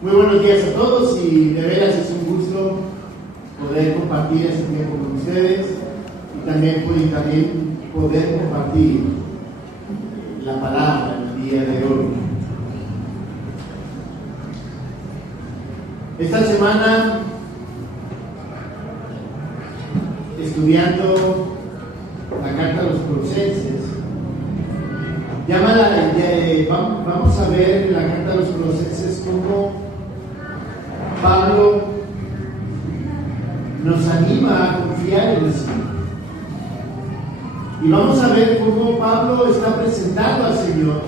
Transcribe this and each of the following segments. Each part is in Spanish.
Muy buenos días a todos y de veras es un gusto poder compartir este tiempo con ustedes y también poder compartir la palabra el día de hoy. Esta semana, estudiando la carta a los Colosenses, vamos a ver la carta a los Colosenses cómo Pablo nos anima a confiar en el Señor. Y vamos a ver cómo Pablo está presentando al Señor.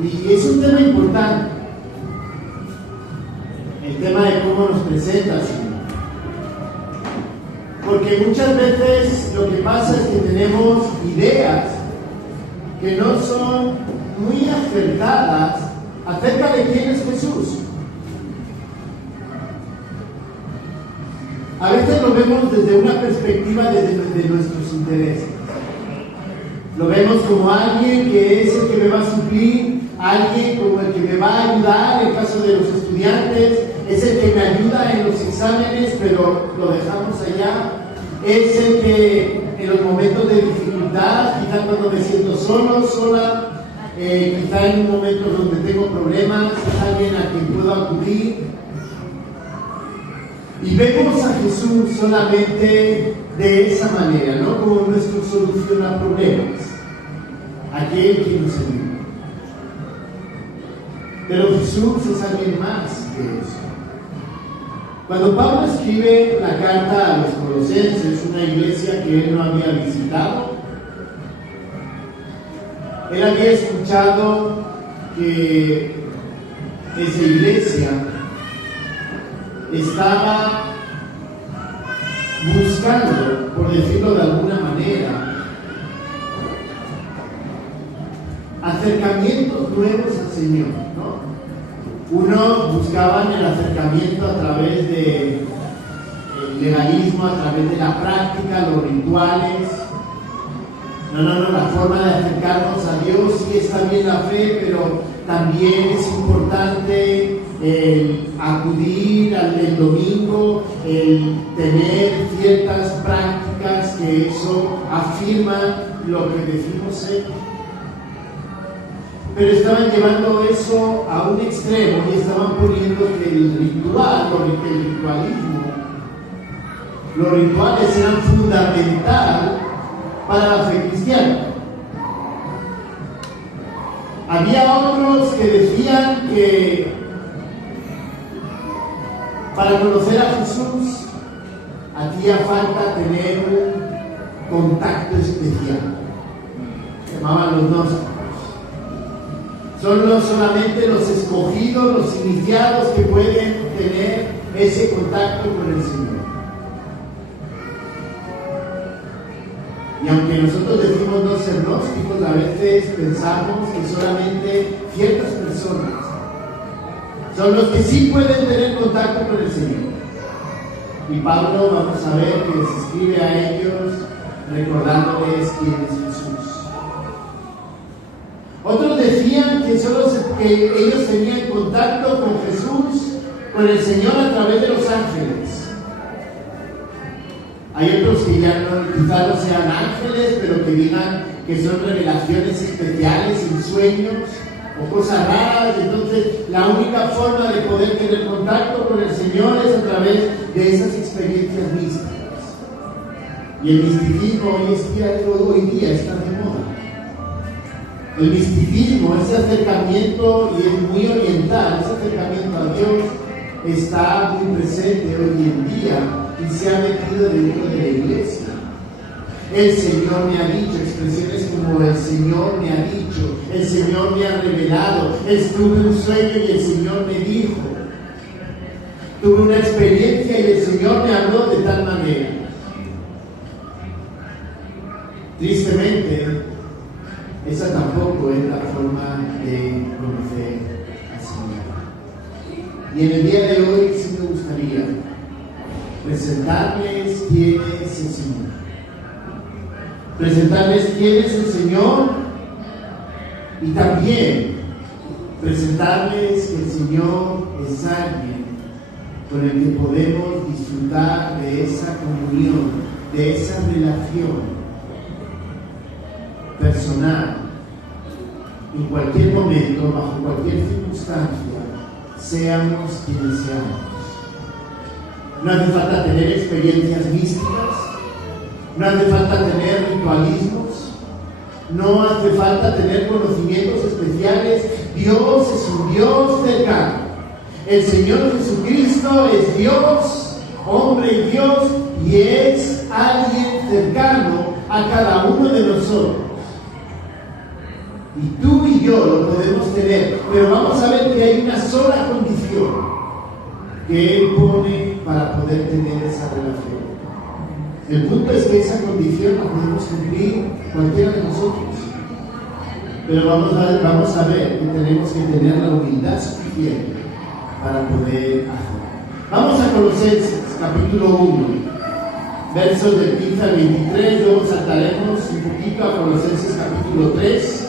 Y es un tema importante, el tema de cómo nos presenta al Señor. Porque muchas veces lo que pasa es que tenemos ideas que no son muy acertadas acerca de quién es Jesús. A veces lo vemos desde una perspectiva de nuestros intereses. Lo vemos como alguien que es el que me va a suplir, alguien como el que me va a ayudar en caso de los estudiantes, es el que me ayuda en los exámenes, pero lo dejamos allá. Es el que en los momentos de dificultad, quizá cuando me siento solo, sola, quizá en un momento donde tengo problemas, es alguien a quien puedo acudir. Y vemos a Jesús solamente de esa manera, no como nuestra solución a problemas, aquel que nos ayuda. Pero Jesús es alguien más que eso. Cuando Pablo escribe la carta a los Colosenses, una iglesia que él no había visitado, él había escuchado que esa iglesia estaba buscando, por decirlo de alguna manera, acercamientos nuevos al Señor, ¿no? Unos buscaban el acercamiento a través del legalismo, a través de la práctica, los rituales. No, la forma de acercarnos a Dios sí está bien la fe, pero también es importante el acudir al domingo, el tener ciertas prácticas que eso afirma lo que decimos ser. Pero estaban llevando eso a un extremo y estaban poniendo que el ritualismo, los rituales eran fundamental para la fe cristiana. Había otros que decían que para conocer a Jesús hacía falta tener un contacto especial. Se llamaban los gnósticos. Son solamente los escogidos, los iniciados que pueden tener ese contacto con el Señor. Y aunque nosotros decimos no ser gnósticos, a veces pensamos que solamente ciertas personas son los que sí pueden tener contacto con el Señor. Y Pablo, vamos a ver que les escribe a ellos recordándoles quién es Jesús. Otros decían que ellos tenían contacto con Jesús, con el Señor a través de los ángeles. Hay otros que ya quizás no sean ángeles, pero que digan que son revelaciones especiales en sueños o cosas raras. Entonces, la única forma de poder tener contacto con el Señor es a través de esas experiencias místicas. Y el misticismo hoy día está de moda. El misticismo, ese acercamiento, y es muy oriental, ese acercamiento a Dios está muy presente hoy en día y se ha metido dentro de la iglesia. El Señor me ha dicho, expresiones como el Señor me ha dicho, el Señor me ha revelado, tuve un sueño y el Señor me dijo, tuve una experiencia y el Señor me habló de tal manera. Tristemente, esa tampoco es la forma de conocer al Señor. Y en el día de hoy sí me gustaría presentarles quién es el Señor. Presentarles quién es el Señor y también presentarles que el Señor es alguien con el que podemos disfrutar de esa comunión, de esa relación personal, en cualquier momento, bajo cualquier circunstancia, seamos quienes seamos. No hace falta tener experiencias místicas, no hace falta tener ritualismos, no hace falta tener conocimientos especiales. Dios es un Dios cercano. El Señor Jesucristo es Dios, hombre y Dios, y es alguien cercano a cada uno de nosotros. Y tú y yo lo podemos tener, pero vamos a ver que hay una sola condición que Él pone para poder tener esa relación. El punto es que esa condición la podemos cumplir cualquiera de nosotros. Pero vamos a ver que tenemos que tener la humildad suficiente para poder hacerlo. Vamos a Colosenses, capítulo 1, versos del 15 al 23. Luego saltaremos un poquito a Colosenses, capítulo 3.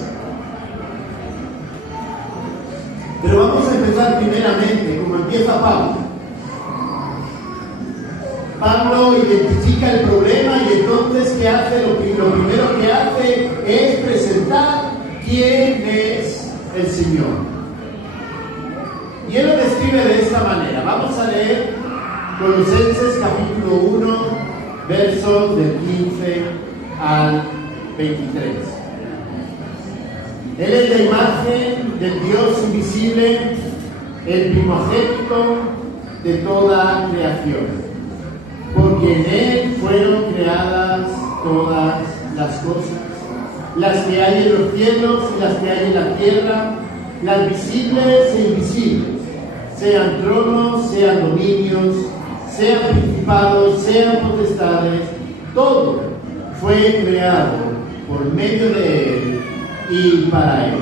Pero vamos a empezar primeramente, como empieza Pablo. Pablo identifica el problema y entonces ¿qué hace? Lo primero que hace es presentar quién es el Señor. Y él lo describe de esta manera. Vamos a leer Colosenses capítulo 1, versos del 15 al 23. Él es la imagen del Dios invisible, el primogénito de toda creación. Porque en Él fueron creadas todas las cosas, las que hay en los cielos y las que hay en la tierra, las visibles e invisibles, sean tronos, sean dominios, sean principados, sean potestades, todo fue creado por medio de Él y para Él.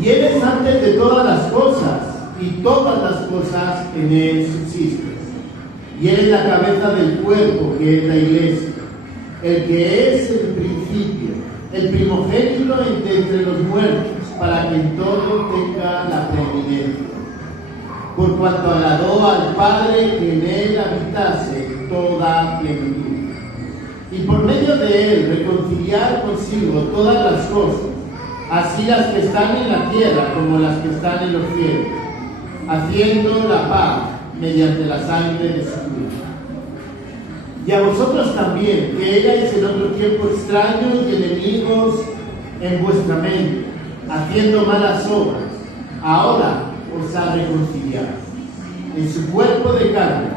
Y Él es antes de todas las cosas, y todas las cosas en Él subsisten. Y Él es la cabeza del cuerpo, que es la iglesia, el que es el principio, el primogénito entre los muertos, para que en todo tenga la preeminencia. Por cuanto agradó al Padre que en Él habitase toda plenitud. Y por medio de Él reconciliar consigo todas las cosas, así las que están en la tierra como las que están en los cielos, haciendo la paz mediante la sangre de su cruz. Y a vosotros también, que erais en otro tiempo extraños y enemigos en vuestra mente, haciendo malas obras, ahora os ha reconciliado en su cuerpo de carne,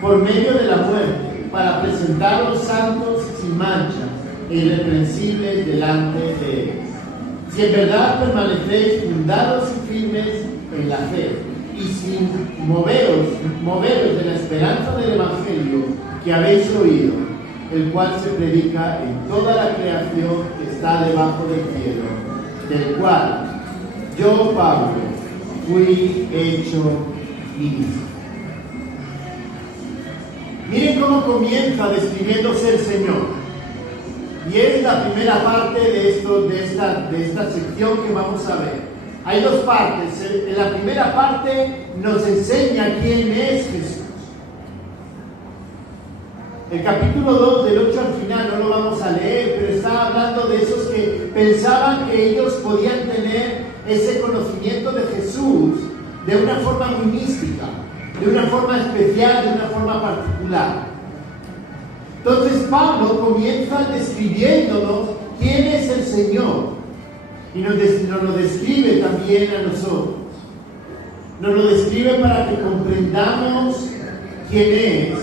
por medio de la muerte, para presentaros santos sin mancha e irreprensibles delante de Él. Si en verdad permanecéis fundados y firmes en la fe, y sin moveros de la esperanza del Evangelio que habéis oído, el cual se predica en toda la creación que está debajo del cielo, del cual yo, Pablo, fui hecho ministro. Miren cómo comienza describiéndose el Señor. Y es la primera parte de esta sección que vamos a ver. Hay dos partes. En la primera parte nos enseña quién es Jesús. El capítulo 2, del 8 al final, no lo vamos a leer, pero está hablando de esos que pensaban que ellos podían tener ese conocimiento de Jesús de una forma muy mística, de una forma especial, de una forma particular. Entonces Pablo comienza describiéndonos quién es el Señor. Y nos lo describe también a nosotros. Nos lo describe para que comprendamos quién es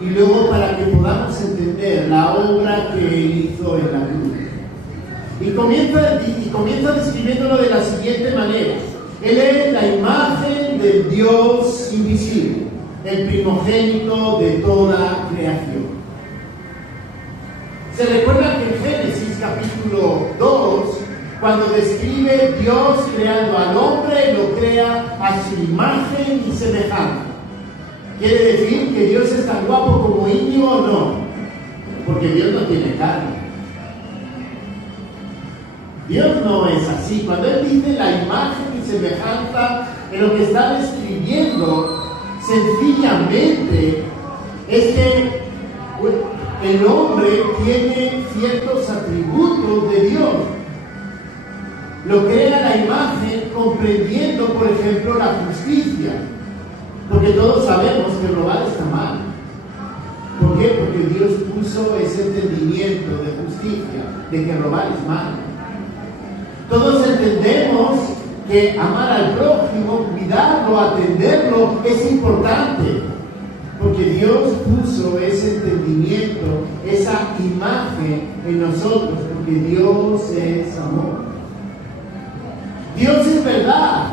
y luego para que podamos entender la obra que Él hizo en la cruz. Y comienza describiéndolo de la siguiente manera. Él es la imagen del Dios invisible, el primogénito de toda creación. Se recuerda que en Génesis capítulo 2, cuando describe Dios creando al hombre, lo crea a su imagen y semejanza. ¿Quiere decir que Dios es tan guapo como Íñigo o no? Porque Dios no tiene carne. Dios no es así. Cuando Él dice la imagen y semejanza, en lo que está describiendo sencillamente es que el hombre tiene ciertos atributos de Dios. Lo crea la imagen comprendiendo, por ejemplo, la justicia. Porque todos sabemos que robar está mal. ¿Por qué? Porque Dios puso ese entendimiento de justicia, de que robar es malo. Todos entendemos que amar al prójimo, cuidarlo, atenderlo, es importante. Porque Dios puso ese entendimiento, esa imagen en nosotros, porque Dios es amor. Dios es verdad.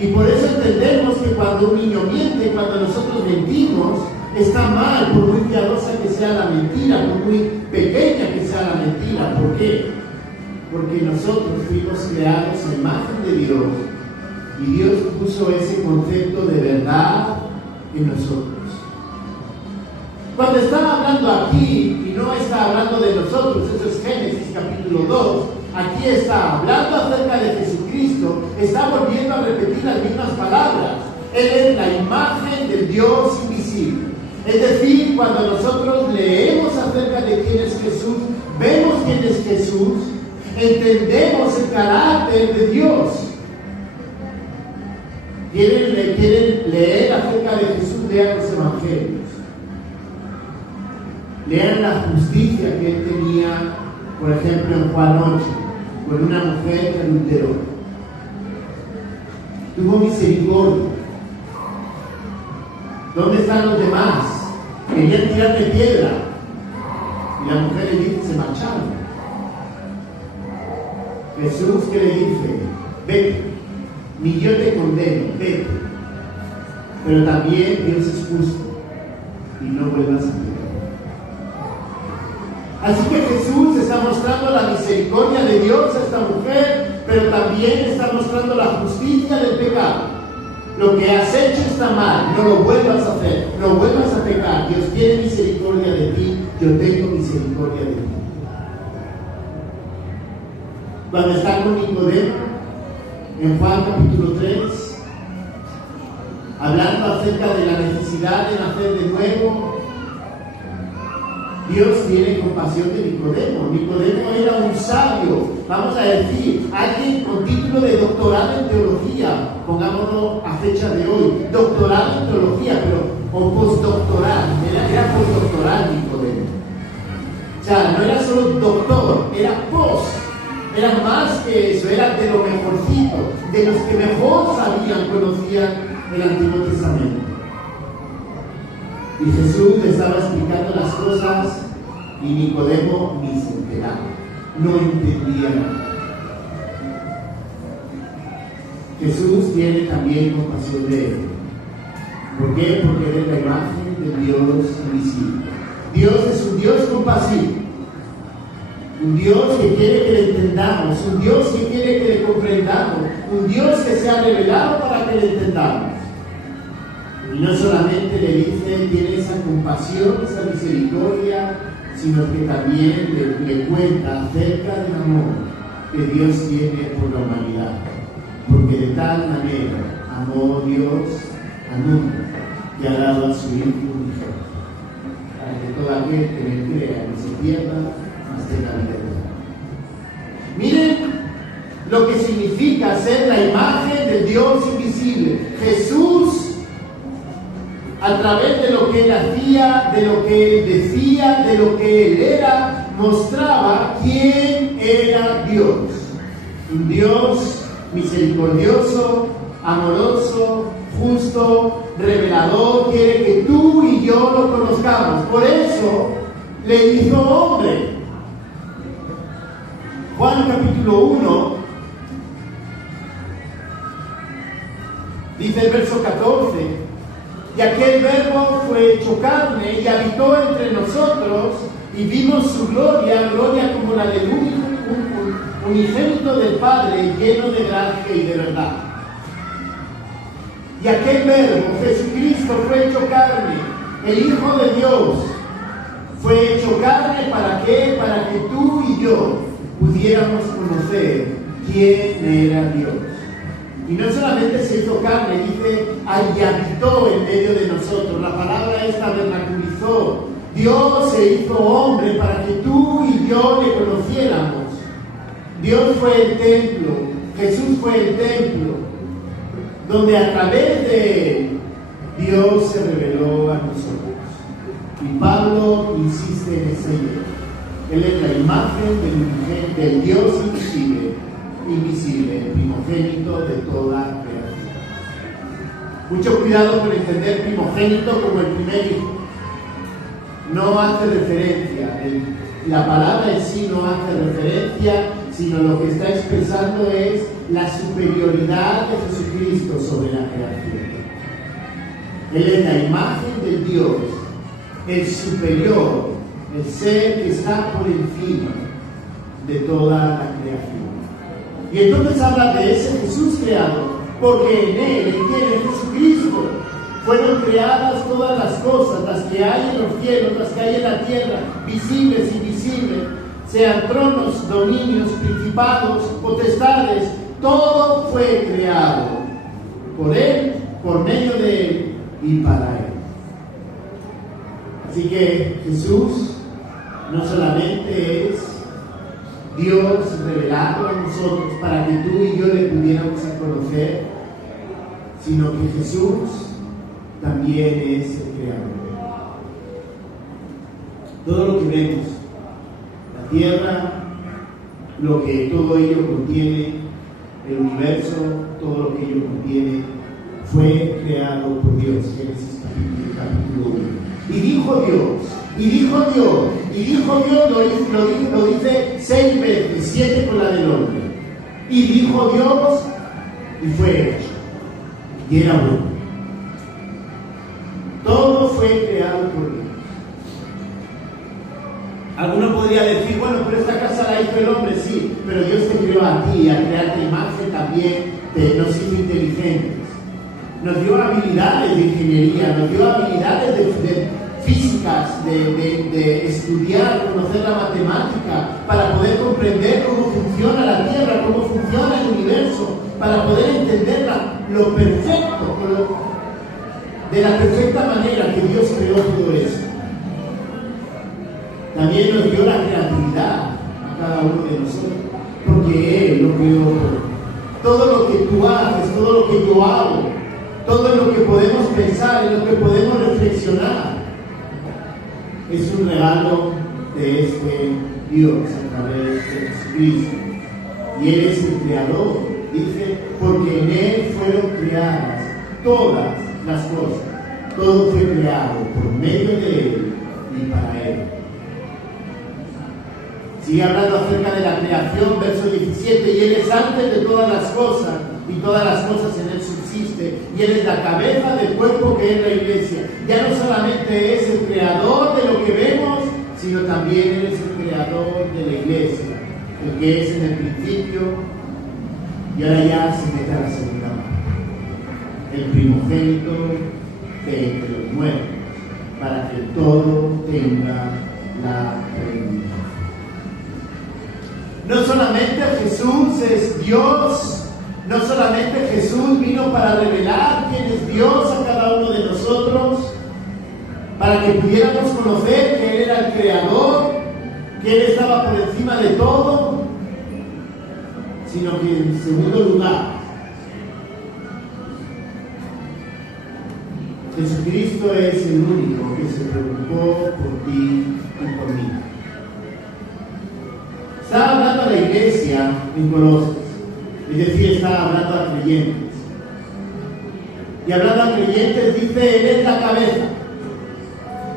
Y por eso entendemos que cuando un niño miente, cuando nosotros mentimos, está mal, por muy piadosa que sea la mentira, por muy pequeña que sea la mentira. ¿Por qué? Porque nosotros fuimos creados a imagen de Dios y Dios puso ese concepto de verdad en nosotros. Cuando está hablando aquí, y no está hablando de nosotros, eso es Génesis capítulo 2, aquí está hablando acerca de Jesucristo, está volviendo a repetir las mismas palabras. Él es la imagen del Dios invisible. Es decir, cuando nosotros leemos acerca de quién es Jesús, vemos quién es Jesús, entendemos el carácter de Dios. ¿Quieren leer acerca de Jesús? Lean los evangelios. Lean la justicia que él tenía, por ejemplo, en Juan 8, con una mujer que adulteró. Tuvo misericordia. ¿Dónde están los demás? Querían tirarle piedra. Y la mujer le dice, se marcharon. Jesús, ¿qué le dice? Vete, ni yo te condeno, vete. Pero también Dios es justo y no vuelvas a pecar. Así que Jesús está mostrando la misericordia de Dios a esta mujer, pero también está mostrando la justicia del pecado. Lo que has hecho está mal, no lo vuelvas a hacer, no vuelvas a pecar. Dios tiene misericordia de ti, yo tengo misericordia de ti. Cuando está con Nicodemo, en Juan capítulo 3, hablando acerca de la necesidad de nacer de nuevo, Dios tiene compasión de Nicodemo. Nicodemo era un sabio, vamos a decir, alguien con título de doctorado en teología, pongámoslo a fecha de hoy, doctorado en teología, o postdoctoral, era postdoctoral Nicodemo. O sea, no era solo doctor, era post. Era más que eso, era de lo mejorcito, de los que mejor sabían, conocían el Antiguo Testamento. Y Jesús le estaba explicando las cosas y Nicodemo ni se enteraba, no entendía nada. Jesús tiene también compasión de él. ¿Por qué? Porque él es la imagen de Dios invisible. Dios es un Dios compasivo. Un Dios que quiere que le entendamos, un Dios que quiere que le comprendamos, un Dios que se ha revelado para que le entendamos. Y no solamente le dice, tiene esa compasión, esa misericordia, sino que también le cuenta acerca del amor que Dios tiene por la humanidad. Porque de tal manera amó Dios al mundo que ha dado a su Hijo unigénito, para que todo aquel que le crea no se pierda, de la vida eterna. Miren lo que significa ser la imagen del Dios invisible. Jesús, a través de lo que él hacía, de lo que él decía, de lo que él era, mostraba quién era Dios. Un Dios misericordioso, amoroso, justo, revelador, quiere que tú y yo lo conozcamos. Por eso le hizo hombre. Juan capítulo 1, dice el verso 14, y aquel verbo fue hecho carne y habitó entre nosotros y vimos su gloria, gloria como la del unigénito del Padre, lleno de gracia y de verdad. Y aquel verbo, Jesucristo, fue hecho carne, el Hijo de Dios, fue hecho carne, ¿para qué? Para que tú y yo pudiéramos conocer quién era Dios. Y no solamente se hizo carne, dice, y habitó en medio de nosotros. La palabra es tabernaculizó. Dios se hizo hombre para que tú y yo le conociéramos. Dios fue el templo, Jesús fue el templo, donde a través de él Dios se reveló a nosotros. Y Pablo insiste en esa idea. Él es la imagen del Dios invisible, el primogénito de toda creación. Mucho cuidado con entender primogénito como el primer hijo. No hace referencia, la palabra en sí no hace referencia, sino lo que está expresando es la superioridad de Jesucristo sobre la creación. Él es la imagen de Dios, el superior, el ser que está por encima de toda la creación. Y entonces habla de ese Jesús creado, porque en Él, en Jesucristo, fueron creadas todas las cosas, las que hay en los cielos, las que hay en la tierra, visibles e invisibles, sean tronos, dominios, principados, potestades, todo fue creado por Él, por medio de Él y para Él. Así que Jesús no solamente es Dios revelado a nosotros para que tú y yo le pudiéramos conocer, sino que Jesús también es el creador. Todo lo que vemos, la tierra, lo que todo ello contiene, el universo, todo lo que ello contiene, fue creado por Dios. Génesis capítulo 1. Y dijo Dios, lo dice 6 veces, 7 con la del hombre. Y dijo Dios, y fue hecho. Y era bueno. Todo fue creado por Dios. Alguno podría decir, bueno, pero esta casa la hizo el hombre, sí, pero Dios te creó a ti, a crearte imagen también, nos hizo inteligentes. Nos dio habilidades de ingeniería, nos dio habilidades de físicas, de estudiar, conocer la matemática, para poder comprender cómo funciona la Tierra, cómo funciona el universo, para poder entender lo perfecto, de la perfecta manera que Dios creó todo eso. También nos dio la creatividad a cada uno de nosotros, porque Él lo creó todo. Todo lo que tú haces, todo lo que yo hago, todo lo que podemos pensar, en lo que podemos reflexionar, es un regalo de este Dios a través de Jesucristo. Y Él es el creador, dice, porque en Él fueron creadas todas las cosas. Todo fue creado por medio de Él y para Él. Sigue hablando acerca de la creación, verso 17, y Él es antes de todas las cosas, y todas las cosas en Él subsisten, y Él es la cabeza del cuerpo que es la iglesia. Ya no solamente es el creador de lo que vemos, sino también Él es el creador de la iglesia, el que es en el principio, y ahora ya se mete a la segunda parte, el primogénito de entre los muertos, para que todo tenga la plenitud. No solamente Jesús es Dios, no solamente Jesús vino para revelar quién es Dios a cada uno de nosotros, para que pudiéramos conocer que Él era el creador, que Él estaba por encima de todo, sino que en segundo lugar, Jesucristo es el único que se preocupó por ti y por mí. Estaba hablando a la iglesia en Colosas, es decir, estaba hablando a creyentes. Y hablando a creyentes dice, Él es la cabeza.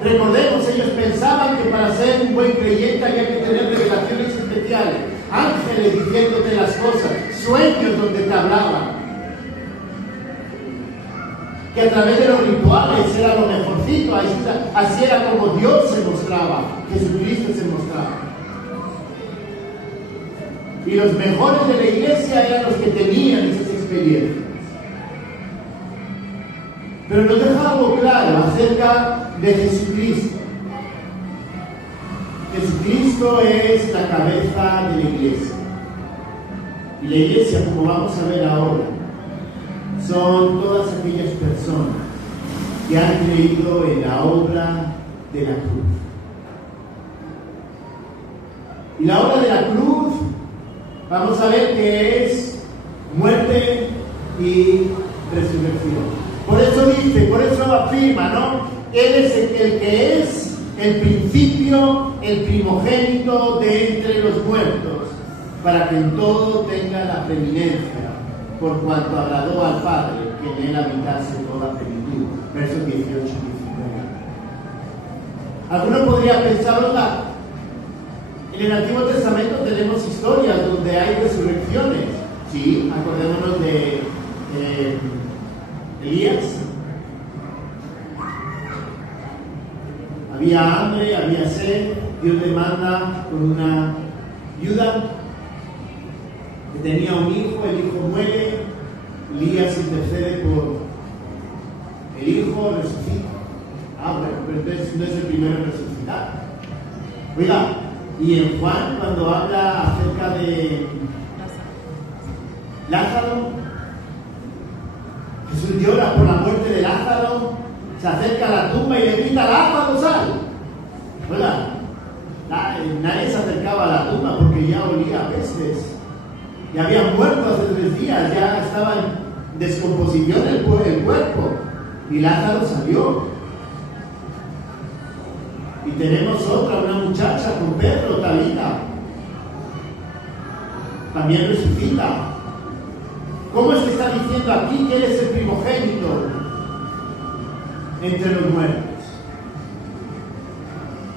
Recordemos, ellos pensaban que para ser un buen creyente había que tener revelaciones especiales, ángeles diciéndote las cosas, sueños donde te hablaban. Que a través de los rituales era lo mejorcito, así era como Dios se mostraba, Jesucristo se mostraba. Y los mejores de la iglesia eran los que tenían esas experiencias. Pero nos deja algo claro acerca de Jesucristo. Jesucristo Cristo es la cabeza de la iglesia. Y la iglesia, como vamos a ver ahora, son todas aquellas personas que han creído en la obra de la cruz. Y la obra de la cruz, vamos a ver que es muerte y resurrección. Por eso dice, por eso afirma, ¿no? Él es el que es el principio, el primogénito de entre los muertos, para que en todo tenga la preeminencia, por cuanto agradó al Padre, que en él habitase toda plenitud. Versos 18 y 19. Alguno podría pensar, oiga, en el Antiguo Testamento tenemos historias donde hay resurrecciones. Sí, acordémonos de Elías. Había hambre, había sed, Dios le manda con una viuda que tenía un hijo, el hijo muere, Elías intercede por el hijo, resucita. Bueno, pero entonces no es el primero en resucitar. Oiga, y en Juan, cuando habla acerca de Lázaro, Jesús llora por la muerte de Lázaro, se acerca a la tumba y le grita: Lázaro, sal. Oiga, nadie se acercaba a la tumba porque ya olía a pestes, ya había muerto hace 3 días, ya estaba en descomposición el cuerpo, y Lázaro salió. Y tenemos otra, una muchacha con Pedro, Tabita, también resucita. ¿Cómo es que está diciendo aquí que Él es el primogénito entre los muertos?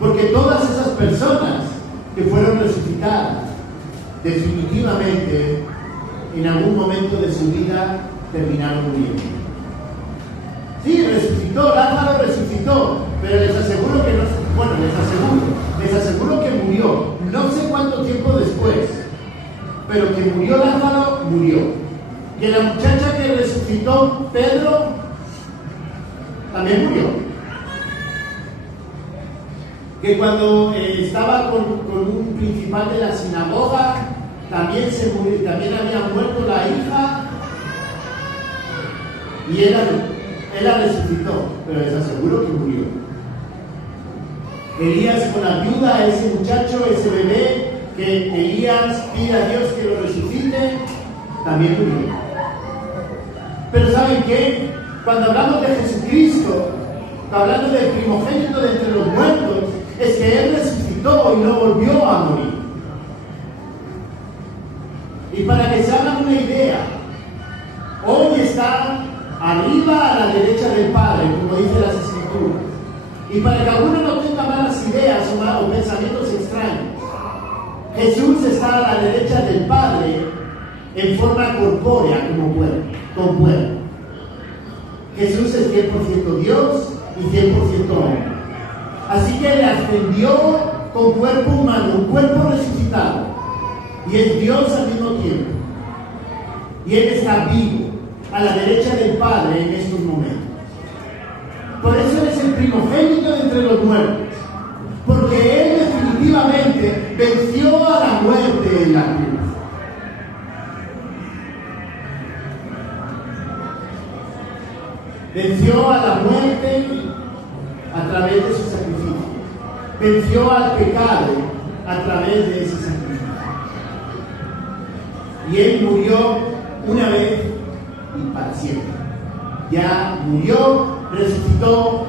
Porque todas esas personas que fueron resucitadas, definitivamente, en algún momento de su vida terminaron muriendo. Sí, resucitó, Lázaro resucitó, pero les aseguro que no, bueno, les aseguro que murió, no sé cuánto tiempo después, pero que murió Lázaro, murió. Que la muchacha que resucitó Pedro también murió. Que cuando estaba con un principal de la sinagoga también se murió, también había muerto la hija, y él la resucitó, pero les aseguro que murió. Elías con la viuda, ese muchacho, ese bebé que Elías pide a Dios que lo resucite, también murió. Pero ¿saben qué? Cuando hablamos de Jesucristo, hablando del primogénito de entre los muertos, es que Él resucitó y no volvió a morir. Y para que se hagan una idea, hoy está arriba a la derecha del Padre, como dice las Escrituras. Y para que alguno no tenga malas ideas o pensamientos extraños, Jesús está a la derecha del Padre en forma corpórea, como cuerpo. Jesús es 100% Dios y 100% hombre. Así que le ascendió con cuerpo humano, un cuerpo resucitado. Y es Dios al mismo tiempo. Y Él está vivo a la derecha del Padre en estos momentos. Por eso Él es el primogénito entre los muertos. Porque Él definitivamente venció a la muerte en la cruz. Venció a la muerte a través de su sacrificio. Venció al pecado a través de ese sacrificio. Y Él murió una vez y para siempre. Ya murió, resucitó,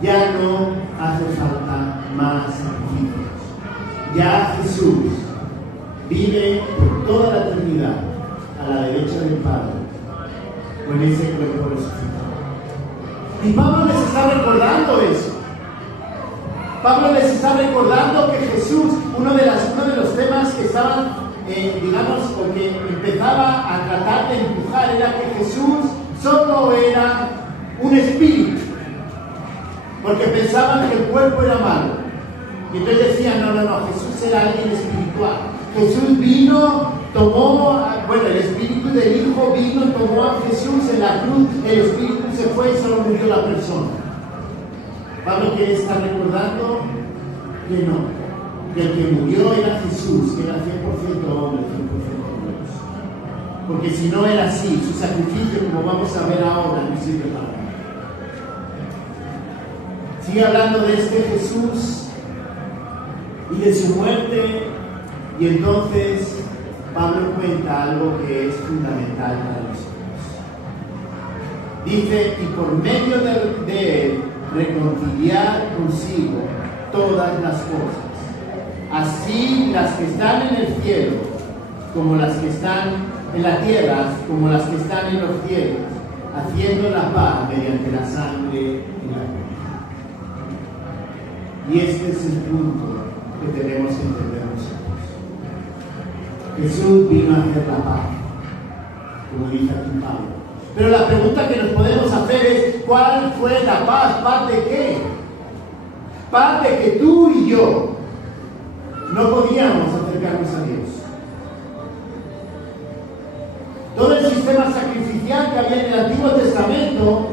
ya no hace falta más sacrificios. Ya Jesús vive por toda la eternidad a la derecha del Padre con ese cuerpo resucitado. Y Pablo les está recordando eso. Pablo les está recordando que Jesús, uno de los temas que estaban, digamos, porque empezaba a tratar de empujar, era que Jesús solo era un espíritu, porque pensaban que el cuerpo era malo. Y entonces decían, no, Jesús era alguien espiritual. Jesús vino, el espíritu del Hijo vino, tomó a Jesús en la cruz, el espíritu se fue y solo murió la persona. Pablo quiere estar recordando que no. que el que murió era Jesús, que era 100% hombre, 100% Dios. Porque si no era así, su sacrificio, como vamos a ver ahora, no sirve para nada. Sigue hablando de este Jesús y de su muerte, y entonces Pablo cuenta algo que es fundamental para nosotros. Dice, y por medio de él reconciliar consigo todas las cosas, así las que están en el cielo como las que están en la tierra, como las que están en los cielos, haciendo la paz mediante la sangre y la cruz. Y este es el punto que tenemos que entender nosotros. Jesús vino a hacer la paz, como dice aquí Pablo. Pero la pregunta que nos podemos hacer es, ¿cuál fue la paz? ¿Paz de qué? Paz de que tú y yo no podíamos acercarnos a Dios. Todo el sistema sacrificial que había en el Antiguo Testamento,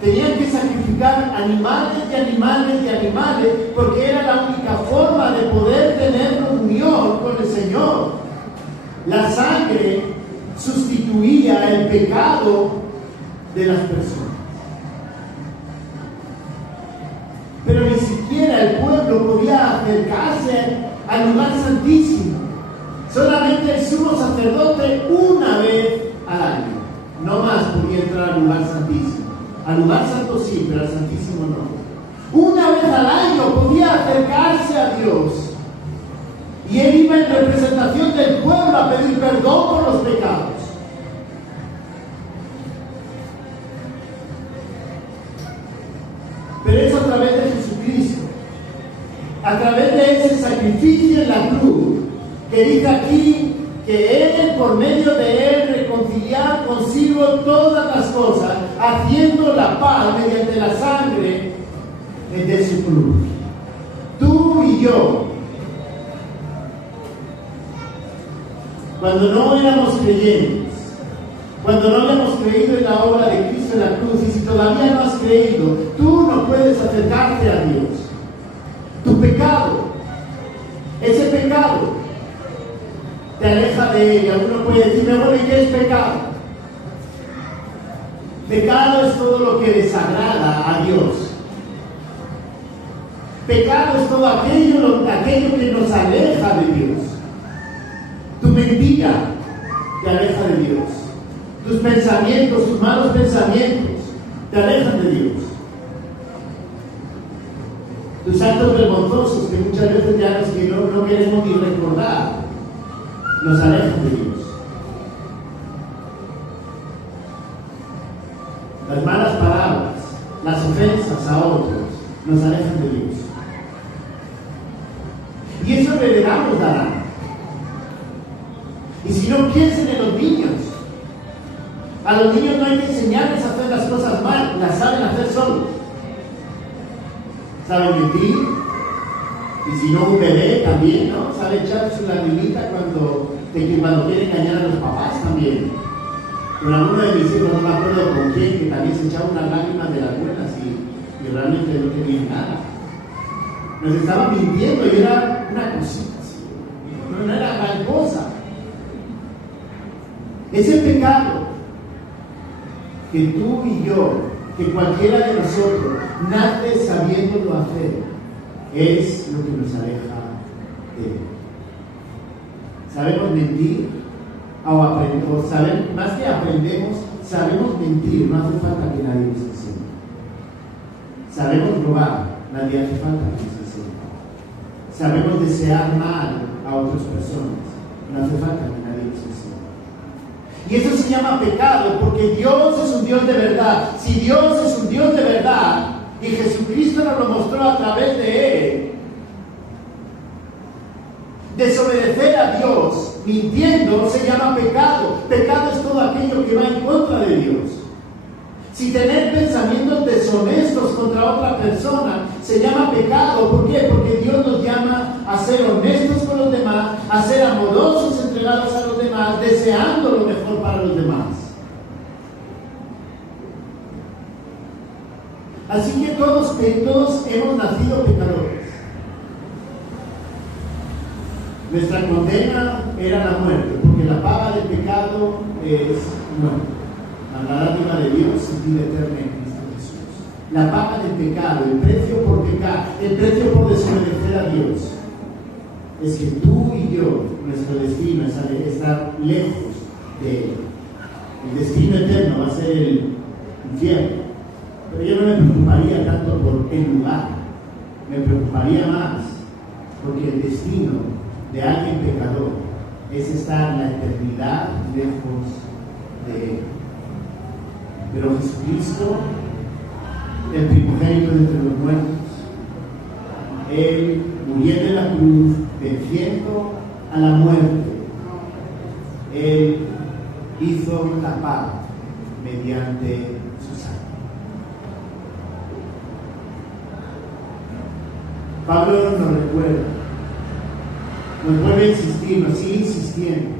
tenían que sacrificar animales y animales y animales, porque era la única forma de poder tener comunión con el Señor. La sangre sustituía el pecado de las personas. Pero ni siquiera el pueblo podía acercarse al lugar santísimo. Solamente el sumo sacerdote una vez al año. No más podía entrar al lugar santísimo. Al lugar santo sí, pero al santísimo no. Una vez al año podía acercarse a Dios. Y él iba en representación del pueblo a pedir perdón por los pecados. Pero es a través de Jesucristo, a través de ese sacrificio en la cruz, que dice aquí que Él, por medio de Él, reconciliar consigo todas las cosas, haciendo la paz mediante la sangre de su cruz. Tú y yo, cuando no éramos creyentes, cuando no habíamos creído en la obra de Cristo en la cruz, y si todavía no has creído, tú no puedes acercarte a Dios. Tu pecado, ese pecado, te aleja de ella. Uno puede decirme, bueno, ¿y qué es pecado? Pecado es todo lo que desagrada a Dios. Pecado es todo aquello que nos aleja de Dios. Tu mentira te aleja de Dios. Tus pensamientos, tus malos pensamientos, te alejan de Dios. Tus actos vergonzosos, que muchas veces ya no queremos ni recordar, nos alejan de Dios. Las malas palabras, las ofensas a otros, nos alejan de Dios. Y eso lo heredamos de Adán. Y si no, piensen en los niños. A los niños no hay que enseñarles a hacer las cosas mal, las saben hacer solos. Saben mentir, y si no, un bebé también, ¿no? Sabe echar su lagrimita cuando quiere engañar a los papás también. Con alguno de mis hijos, no me acuerdo con quién, que también se echaba unas lágrimas de las buenas y realmente no tenían nada. Nos estaban mintiendo y era una cosita así. No era gran cosa. Ese pecado que tú y yo, que cualquiera de nosotros nace sabiéndolo hacer, es lo que nos aleja de Él. ¿Sabemos mentir? O sabemos, más que aprendemos, sabemos mentir, no hace falta que nadie nos enseñe. Sabemos robar, nadie hace falta que nos enseñe. Sabemos desear mal a otras personas, no hace falta que nadie nos enseñe. Y eso se llama pecado, porque Dios es un Dios de verdad. Si Dios es un Dios de verdad, y Jesucristo nos lo mostró a través de Él, desobedecer a Dios mintiendo se llama pecado. Pecado es todo aquello que va en contra de Dios. Si tener pensamientos deshonestos contra otra persona se llama pecado. ¿Por qué? Porque Dios nos llama a ser honestos con los demás, a ser amorosos, entregados a los demás, deseando lo mejor para los demás. Así que todos hemos nacido pecadores. Nuestra condena era la muerte, porque la paga del pecado es muerte. La dádiva de Dios es vida eterna en Cristo Jesús. La paga del pecado, el precio por pecar, el precio por desobedecer a Dios, es que tú y yo, nuestro destino es estar lejos de Él. El destino eterno va a ser el infierno. Pero yo no me preocuparía tanto por el lugar, me preocuparía más porque el destino de alguien pecador es estar la eternidad lejos de Él. Pero Jesucristo, el primogénito de entre los muertos, Él muriendo en la cruz, venciendo a la muerte, Él hizo la paga mediante su sangre. Pablo nos recuerda, nos vuelve a insistir, nos sigue insistiendo,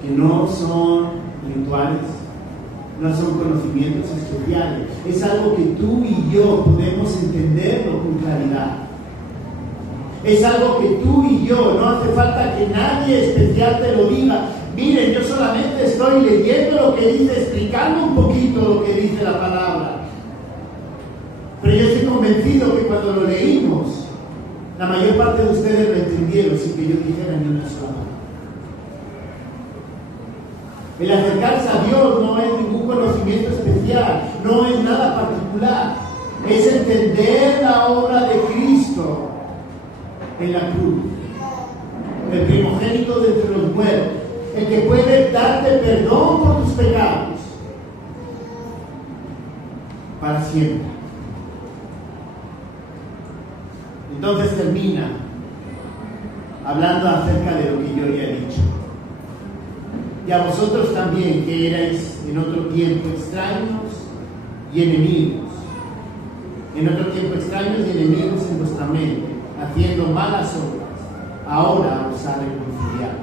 que no son rituales, no son conocimientos especiales, es algo que tú y yo podemos entenderlo con claridad. Es algo que tú y yo, no hace falta que nadie especial te lo diga. Miren, yo solamente estoy leyendo lo que dice, explicando un poquito lo que dice la palabra. Pero yo estoy convencido que cuando lo leímos, la mayor parte de ustedes lo entendieron sin que yo dijera ni una sola palabra. El acercarse a Dios no es ningún conocimiento especial, no es nada particular. Es entender la obra de Cristo en la cruz. El primogénito de entre los muertos, el que puede darte perdón por tus pecados para siempre. Entonces termina hablando acerca de lo que yo ya he dicho. Y a vosotros también, que erais en otro tiempo extraños y enemigos. En otro tiempo extraños y enemigos en vuestra mente, haciendo malas obras, ahora os ha reconciliado.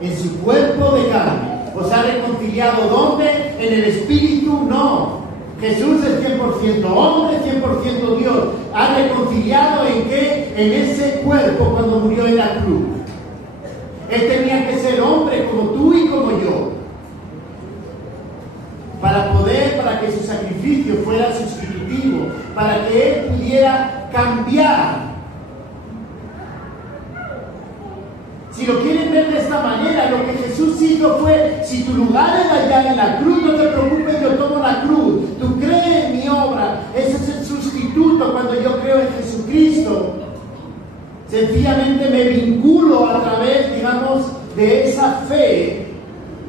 En su cuerpo de carne, os ha reconciliado. ¿Dónde? En el Espíritu, no. Jesús es 100% hombre, 100% Dios. ¿Ha reconciliado en qué? En ese cuerpo cuando murió en la cruz. Él tenía que ser hombre como tú y como yo, para que su sacrificio fuera sustitutivo, para que Él pudiera cambiar. Si lo quieren ver de esta manera, lo que Jesús hizo fue: si tu lugar es allá en la cruz, no te preocupes, yo tomo la cruz. Tú crees en mi obra, ese es el sustituto. Cuando yo creo en Jesucristo, sencillamente me vinculo a través, digamos, de esa fe,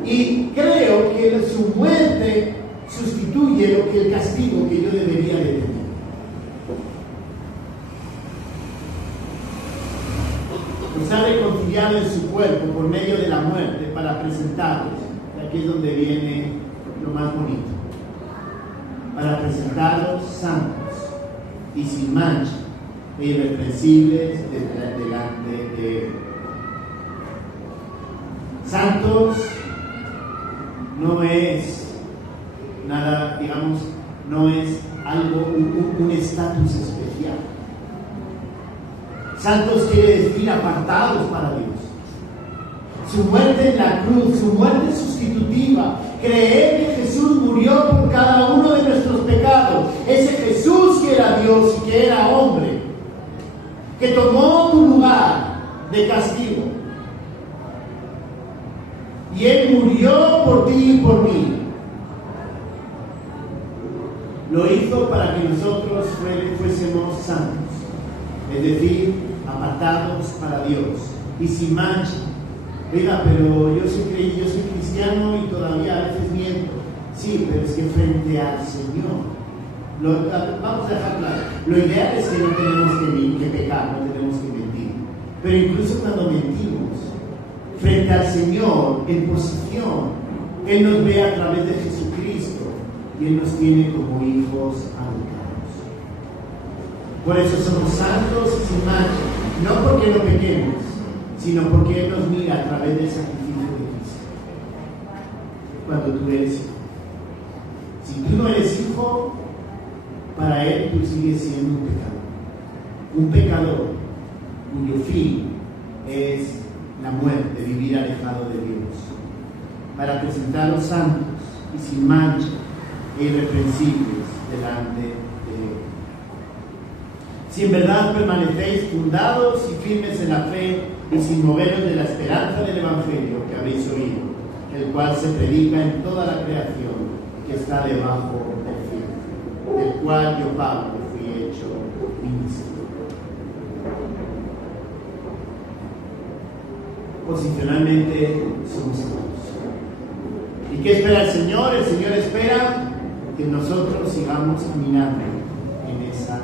y creo que su muerte sustituye lo que el castigo que yo debería de tener. Nos ha reconciliado en su cuerpo por medio de la muerte para presentarlos. Y aquí es donde viene lo más bonito. Para presentarlos santos y sin mancha e irreprensibles delante de Él. Santos no es nada, digamos, no es algo, un estatus especial. Santos quiere decir apartados para Dios. Su muerte en la cruz, su muerte sustitutiva, creer que Jesús murió por cada uno de nuestros pecados. Ese Jesús que era Dios y que era hombre, que tomó tu lugar de castigo. Y Él murió por ti y por mí. Lo hizo para que nosotros fuésemos santos, es decir, apartados para Dios y sin mancha. Oiga, pero yo soy cristiano y todavía a veces miento. Sí, pero es que frente al Señor, vamos a dejar claro, lo ideal es que no tenemos que pecar, no tenemos que mentir. Pero incluso cuando mentimos, frente al Señor, en posición, Él nos ve a través de Jesucristo y Él nos tiene como hijos adoptados. Por eso somos santos y sin mancha, no porque no pequemos, sino porque Él nos mira a través del sacrificio de Cristo. Cuando tú eres hijo. Si tú no eres hijo, para Él tú sigues siendo un pecador. Un pecador cuyo fin presentaros santos y sin mancha e irreprensibles delante de Dios. Si en verdad permanecéis fundados y firmes en la fe y sin moveros de la esperanza del Evangelio que habéis oído, el cual se predica en toda la creación que está debajo del cielo, del cual yo, Pablo, fui hecho ministro. Posicionalmente somos hijos. ¿Y qué espera el Señor? El Señor espera que nosotros sigamos caminando en esa.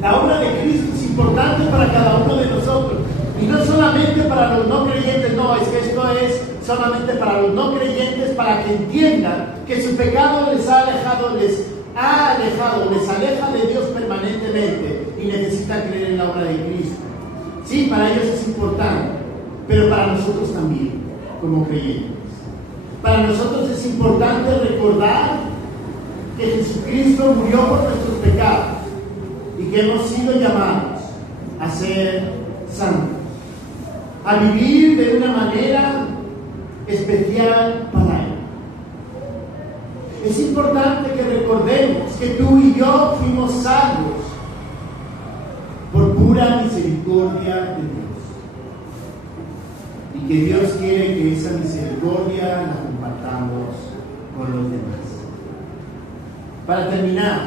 La obra de Cristo es importante para cada uno de nosotros. Y no solamente para los no creyentes, no, es que esto es solamente para los no creyentes, para que entiendan que su pecado les aleja de Dios permanentemente y necesitan creer en la obra de Cristo. Sí, para ellos es importante, pero para nosotros también, como creyentes. Para nosotros es importante recordar que Jesucristo murió por nuestros pecados y que hemos sido llamados a ser santos, a vivir de una manera especial para Él. Es importante que recordemos que tú y yo fuimos salvos por pura misericordia de Dios, y que Dios quiere que esa misericordia la compartamos con los demás. Para terminar,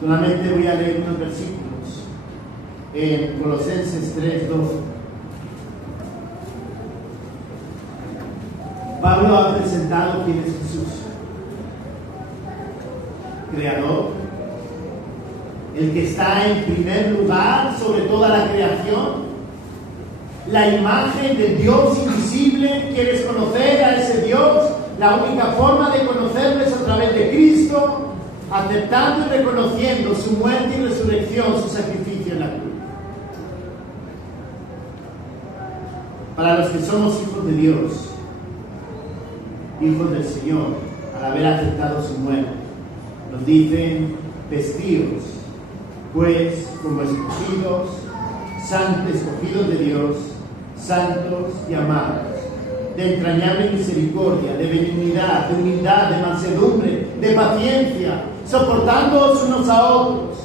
solamente voy a leer unos versículos en Colosenses 3:12. Pablo ha presentado quién es Jesús: Creador, el que está en primer lugar sobre toda la creación, la imagen del Dios invisible. ¿Quieres conocer a ese Dios? La única forma de conocerlo es a través de Cristo, aceptando y reconociendo su muerte y resurrección, su sacrificio en la cruz. Para los que somos hijos de Dios, hijos del Señor, al haber aceptado su muerte, nos dicen: vestíos pues como escogidos, santos, escogidos de Dios, santos y amados, de entrañable misericordia, de benignidad, de humildad, de mansedumbre, de paciencia, soportándoos unos a otros.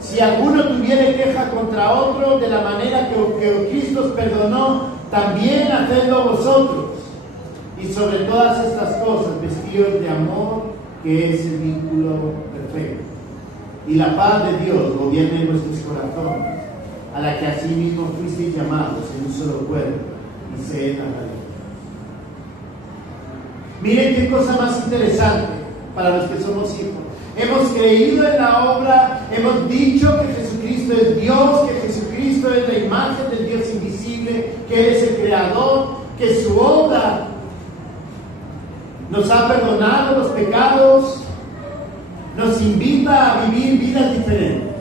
Si alguno tuviere queja contra otro, de la manera que Cristo os perdonó, también hacedlo vosotros. Y sobre todas estas cosas, vestíos de amor, que es el vínculo perfecto. Y la paz de Dios gobierne en vuestros corazones, a la que asimismo fuisteis llamados en un solo cuerpo, y sed agradecidos. Miren qué cosa más interesante para los que somos hijos. Hemos creído en la obra, hemos dicho que Jesucristo es Dios, que Jesucristo es la imagen del Dios invisible, que Él es el Creador, que su obra nos ha perdonado los pecados, nos invita a vivir vidas diferentes.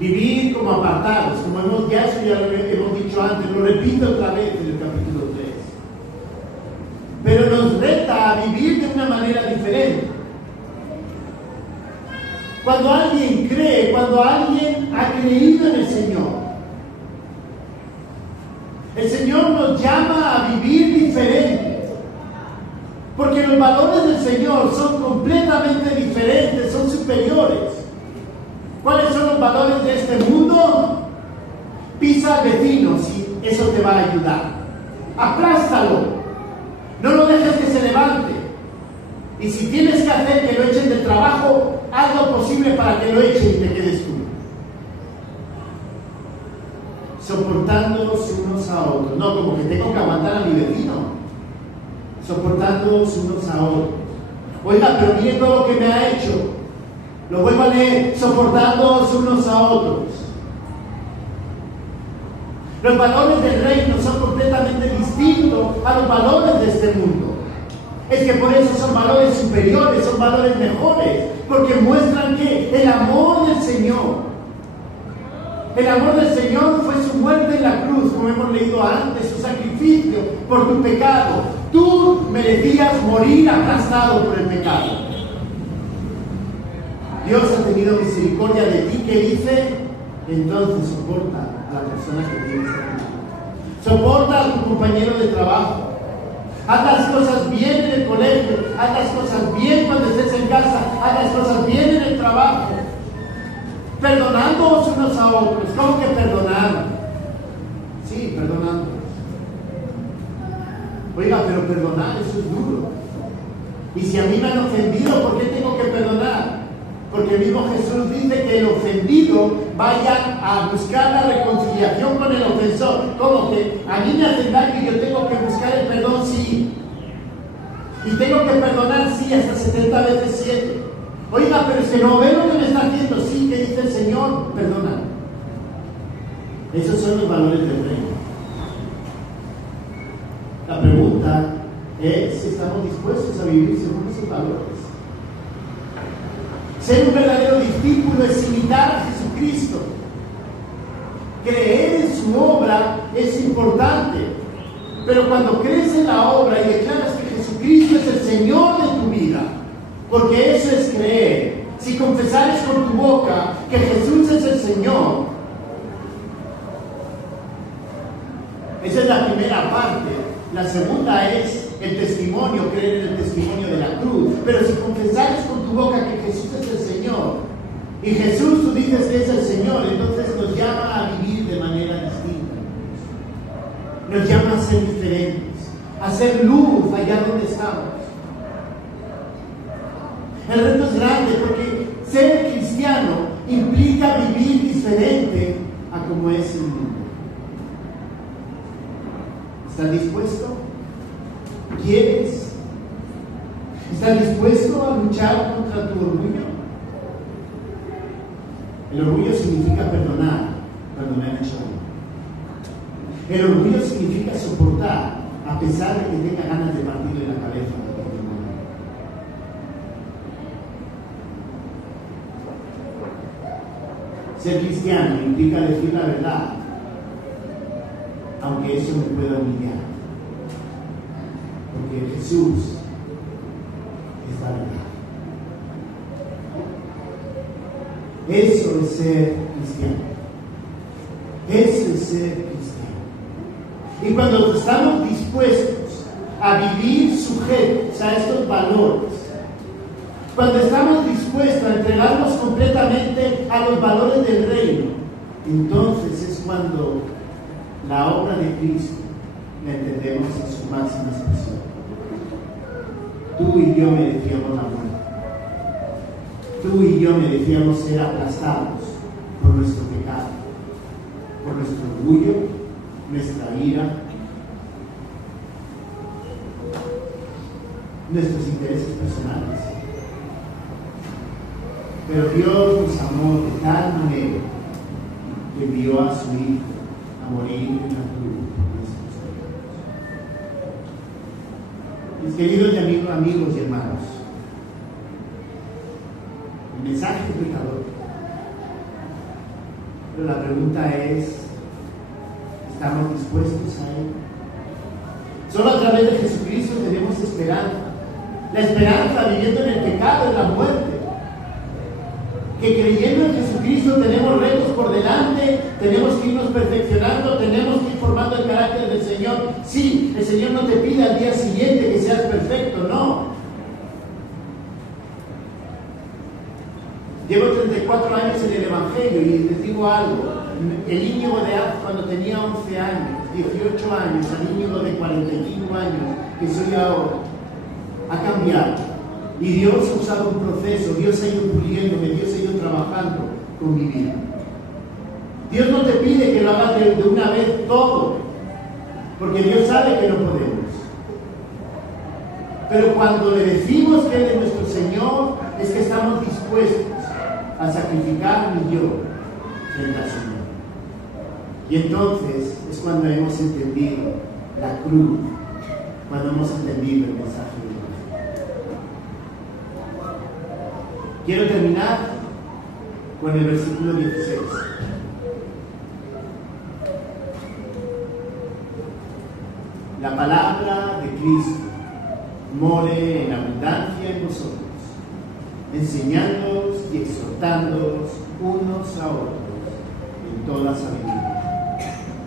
Vivir como apartados, como ya lo hemos dicho antes, lo repito otra vez en el capítulo 3. Pero nos reta a vivir de una manera diferente. Cuando alguien cree, cuando alguien ha creído en el Señor nos llama a vivir diferente. Porque los valores del Señor son completamente diferentes, son superiores. ¿Cuáles son los valores de este mundo? Pisa al vecino si eso te va a ayudar. Aplástalo. No lo dejes que se levante. Y si tienes que hacer que lo echen del trabajo, haz lo posible para que lo echen y te quedes tú. Soportándonos unos a otros. No como que tengo que aguantar a mi vecino. Soportándonos unos a otros. Oiga, pero miren todo lo que me ha hecho. Lo vuelvo a leer: soportándonos unos a otros. Los valores del reino son completamente distintos a los valores de este mundo. Es que por eso son valores superiores, son valores mejores, porque muestran que el amor del Señor, el amor del Señor fue su muerte en la cruz, como hemos leído antes, su sacrificio por tu pecado. Tú merecías morir aplastado por el pecado. Dios ha tenido misericordia de ti, que dice: entonces soporta a la persona que tienes a tu lado. Soporta a tu compañero de trabajo. Haz las cosas bien en el colegio, haz las cosas bien cuando estés en casa, haz las cosas bien en el trabajo. Perdonándonos unos a otros. ¿Cómo que perdonar? Sí, perdonándonos. Oiga, pero perdonar, eso es duro. Y si a mí me han ofendido, ¿por qué tengo que perdonar? Porque el mismo Jesús dice que el ofendido vaya a buscar la reconciliación con el ofensor. ¿Cómo que a mí me hacen daño y yo tengo que buscar el perdón? Sí. Y tengo que perdonar, sí, hasta 70 veces 7. Oiga, pero es que no ve lo que me está haciendo. Sí, que dice el Señor, perdona. Esos son los valores del reino. La pregunta es si estamos dispuestos a vivir según esos valores. Ser un verdadero discípulo es imitar a Jesucristo. Creer en su obra es importante, pero cuando crees en la obra y declaras que Jesucristo es el Señor de tu vida, porque eso es creer. Si confesares con tu boca que Jesús es el Señor, esa es la primera parte. La segunda es el testimonio, creer en el testimonio de la cruz. Pero si confesares con tu boca que Jesús es el Señor, y Jesús tú dices que es el Señor, entonces nos llama a vivir de manera distinta. Nos llama a ser diferentes, a ser luz allá donde estamos. El reto es grande porque ser cristiano implica vivir diferente a como es el mundo. ¿Estás dispuesto? ¿Quieres? ¿Estás dispuesto a luchar contra tu orgullo? El orgullo significa perdonar cuando me han hecho daño. El orgullo significa soportar a pesar de que tenga ganas de partirle la cabeza. Ser cristiano implica decir la verdad, aunque eso me pueda humillar, porque Jesús es la verdad. Eso es ser cristiano. Eso es ser cristiano. Y cuando estamos dispuestos a vivir sujetos a estos valores, cuando estamos dispuestos a entregarnos completamente a los valores del reino, entonces es cuando la obra de Cristo la entendemos en su máxima expresión. Tú y yo merecíamos la muerte. Tú y yo merecíamos ser aplastados por nuestro pecado, por nuestro orgullo, nuestra ira, nuestros intereses personales. Pero Dios nos amó de tal manera que envió a su Hijo a morir en la cruz por nuestros pecados. Mis queridos y amigos y hermanos, el mensaje es pecador, pero la pregunta es, ¿estamos dispuestos a él? Solo a través de Jesucristo tenemos esperanza. La esperanza viviendo en el pecado, en la muerte. Que creyendo en Jesucristo tenemos retos por delante, tenemos que irnos perfeccionando, tenemos que ir formando el carácter del Señor. Sí, el Señor no te pide al día siguiente que seas perfecto, no. Llevo 34 años en el Evangelio y les digo algo. El Íñigo de antes, cuando tenía 11 años, 18 años, al Íñigo de 45 años, que soy ahora, ha cambiado. Y Dios ha usado un proceso, Dios ha ido puliéndome, Dios ha ido trabajando con mi vida. Dios no te pide que lo hagas de una vez todo, porque Dios sabe que no podemos. Pero cuando le decimos que Él es nuestro Señor, es que estamos dispuestos a sacrificar mi yo frente al Señor. Y entonces es cuando hemos entendido la cruz, cuando hemos entendido el mensaje de Dios. Quiero terminar con el versículo 16. La palabra de Cristo more en abundancia en vosotros, enseñándoos y exhortándoos unos a otros en toda sabiduría,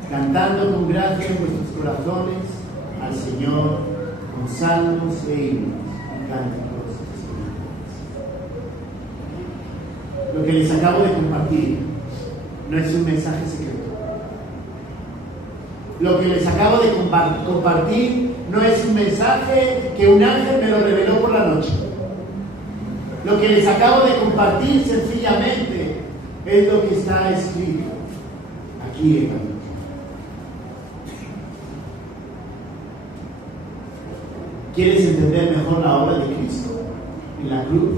cantando con gracia en vuestros corazones al Señor con salmos e himnos y cánticos espirituales. Lo que les acabo de compartir no es un mensaje secreto. Lo que les acabo de compartir no es un mensaje que un ángel me lo reveló por la noche. Lo que les acabo de compartir sencillamente es lo que está escrito aquí en la Biblia. ¿Quieres entender mejor la obra de Cristo en la cruz?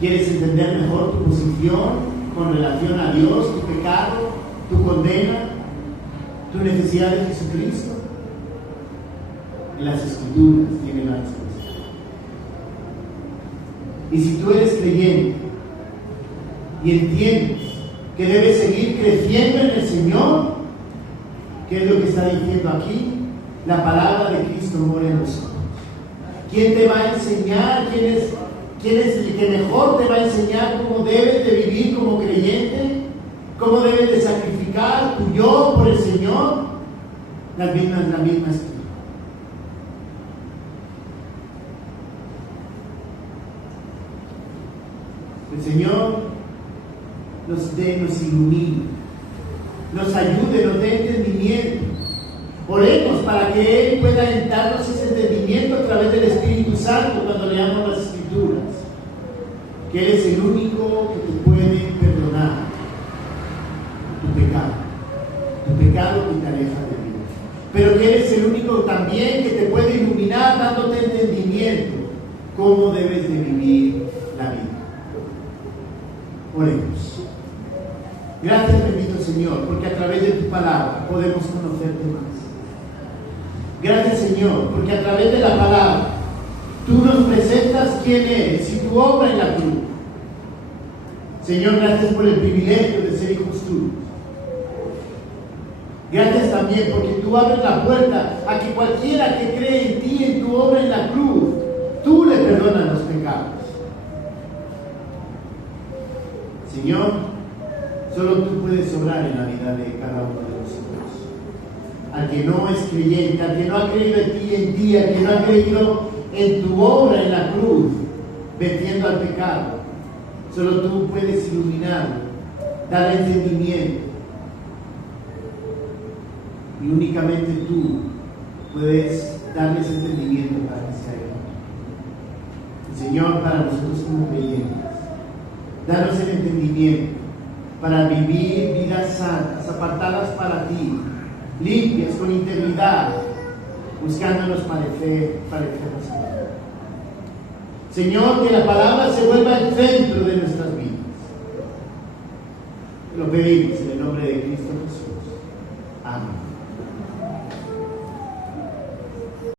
¿Quieres entender mejor tu posición con relación a Dios, tu pecado, tu condena, tu necesidad de Jesucristo? En las Escrituras tiene la respuesta. Y si tú eres creyente y entiendes que debes seguir creciendo en el Señor, ¿qué es lo que está diciendo aquí? La palabra de Cristo mora en nosotros. ¿Quién te va a enseñar? ¿Quién es el que mejor te va a enseñar cómo debes de vivir como creyente? ¿Cómo debes de sacrificar tu yo por el Señor? La misma Escritura. El Señor nos ilumine, nos ayude, nos dé entendimiento. Oremos para que Él pueda darnos ese entendimiento a través del Espíritu Santo cuando leamos las Escrituras. Que Él es el único que te puede perdonar tu pecado que te aleja de Dios. Pero que Él es el único también que te puede iluminar dándote entendimiento cómo debes de vivir la vida. Oremos. Gracias, bendito Señor, porque a través de tu palabra podemos conocerte más. Gracias, Señor, porque a través de la palabra tú nos presentas quién eres y tu obra en la cruz. Señor, gracias por el privilegio de ser hijos tuyos. Gracias también porque tú abres la puerta a que cualquiera que cree en ti, en tu obra en la cruz, tú le perdonas los pecados. Señor, solo tú puedes obrar en la vida de cada uno de nosotros. Al que no es creyente, al que no ha creído en ti, al que no ha creído en tu obra en la cruz, venciendo al pecado, solo tú puedes iluminarlo, dar entendimiento. Y únicamente tú puedes darles entendimiento para que se hagan. Señor, para nosotros como creyentes, danos el entendimiento para vivir vidas santas, apartadas para ti, limpias, con integridad, buscándonos parecernos a ti. Señor, que la palabra se vuelva el centro de nuestras vidas. Lo pedimos en el nombre de Cristo Jesús. Amén.